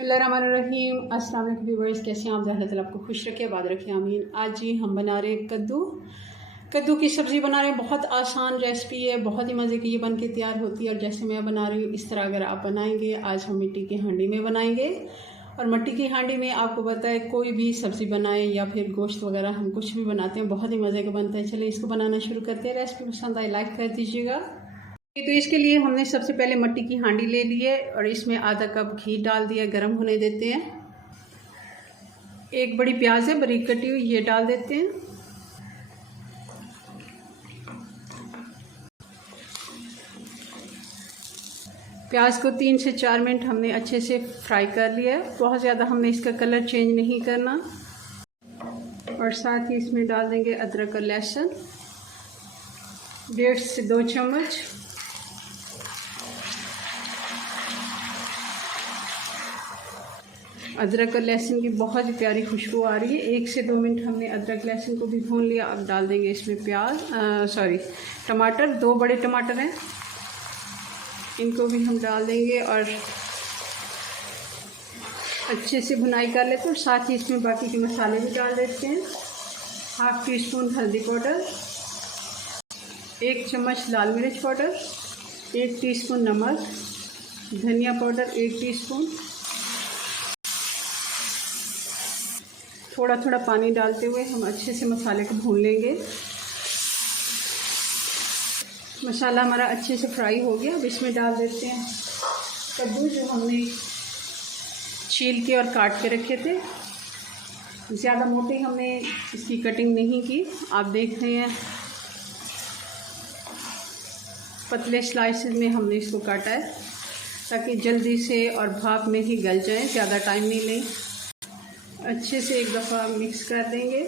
बिस्मिल्लाहिर्रहमानिर्रहीम। अस्सलाम वालेकुम व्यूअर्स, कैसे हैं आप? अल्लाह ताला आपको खुश रखे, आबाद रखे, आमीन। आज जी हम बना रहे हैं कद्दू की सब्ज़ी बना रहे हैं। बहुत आसान रेसिपी है, बहुत ही मज़े की ये बन के तैयार होती है। और जैसे मैं बना रही हूँ इस तरह अगर आप बनाएंगे, आज हम मिट्टी की हांडी में बनाएंगे। और मिट्टी की हांडी में आपको पता है कोई भी सब्ज़ी बनाए या फिर गोश्त वगैरह हम कुछ भी बनाते हैं, बहुत ही मज़े का बनता है। चलिए इसको बनाना शुरू करते हैं। रेसिपी पसंद आई लाइक कर दीजिएगा। तो इसके लिए हमने सबसे पहले मिट्टी की हांडी ले ली है और इसमें आधा कप घी डाल दिया, गरम होने देते हैं। एक बड़ी प्याज है बारीक कटी हुई, ये डाल देते हैं। प्याज को 3 से 4 मिनट हमने अच्छे से फ्राई कर लिया है। बहुत ज़्यादा हमने इसका कलर चेंज नहीं करना। और साथ ही इसमें डाल देंगे अदरक और लहसुन 1.5 से 2 चम्मच। अदरक और लहसुन की बहुत ही प्यारी खुशबू आ रही है। 1 से 2 मिनट हमने अदरक लहसुन को भी भून लिया। अब डाल देंगे इसमें टमाटर। 2 बड़े टमाटर हैं, इनको भी हम डाल देंगे और अच्छे से भुनाई कर लेते हैं। और साथ ही इसमें बाकी के मसाले भी डाल देते हैं। 1/2 टीस्पून हल्दी पाउडर, 1 चम्मच लाल मिर्च पाउडर, 1 टीस्पून नमक, धनिया पाउडर 1 टीस्पून। थोड़ा थोड़ा पानी डालते हुए हम अच्छे से मसाले को भून लेंगे। मसाला हमारा अच्छे से फ्राई हो गया। अब इसमें डाल देते हैं कद्दू जो हमने छील के और काट के रखे थे। ज़्यादा मोटे हमने इसकी कटिंग नहीं की, आप देख रहे हैं पतले स्लाइसेस में हमने इसको काटा है ताकि जल्दी से और भाप में ही गल जाए, ज़्यादा टाइम नहीं लें। अच्छे से एक दफ़ा मिक्स कर देंगे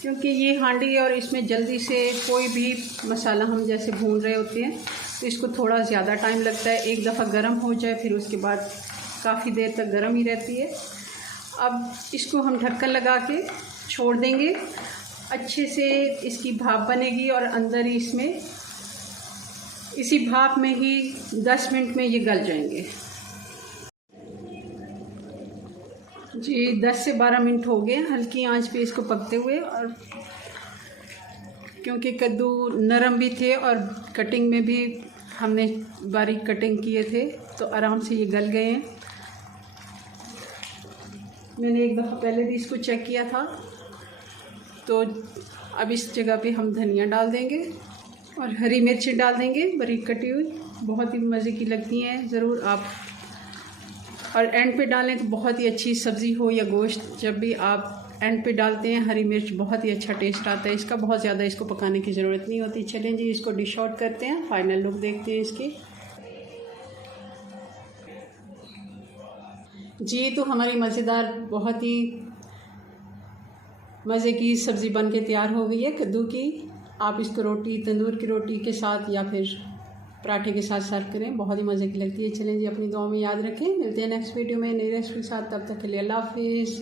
क्योंकि ये हांडी है और इसमें जल्दी से कोई भी मसाला हम जैसे भून रहे होते हैं तो इसको थोड़ा ज़्यादा टाइम लगता है। एक दफ़ा गर्म हो जाए फिर उसके बाद काफ़ी देर तक गर्म ही रहती है। अब इसको हम ढक्कन लगा के छोड़ देंगे। अच्छे से इसकी भाप बनेगी और अंदर ही इसमें इसी भाप में ही 10 मिनट में ये गल जाएंगे। जी 10 से 12 मिनट हो गए हल्की आंच पे इसको पकते हुए। और क्योंकि कद्दू नरम भी थे और कटिंग में भी हमने बारीक कटिंग किए थे तो आराम से ये गल गए हैं। मैंने एक दफ़ा पहले भी इसको चेक किया था। तो अब इस जगह पे हम धनिया डाल देंगे और हरी मिर्ची डाल देंगे बारीक कटी हुई। बहुत ही मज़े की लगती हैं, ज़रूर आप और एंड पे डालें तो बहुत ही अच्छी सब्ज़ी हो या गोश्त, जब भी आप एंड पे डालते हैं हरी मिर्च बहुत ही अच्छा टेस्ट आता है इसका। बहुत ज़्यादा इसको पकाने की ज़रूरत नहीं होती। चलें जी इसको डिश आउट करते हैं, फाइनल लुक देखते हैं इसकी। जी तो हमारी मज़ेदार बहुत ही मज़े की सब्ज़ी बन के तैयार हो गई है कद्दू की। आप इसको रोटी, तंदूर की रोटी के साथ या फिर पराठे के साथ सर्व करें, बहुत ही मज़े की लगती है। चलें जी अपनी दुआ में याद रखें। मिलते हैं नेक्स्ट वीडियो में नई रेसिपी के साथ, तब तक के लिए अल्लाह हाफिज़।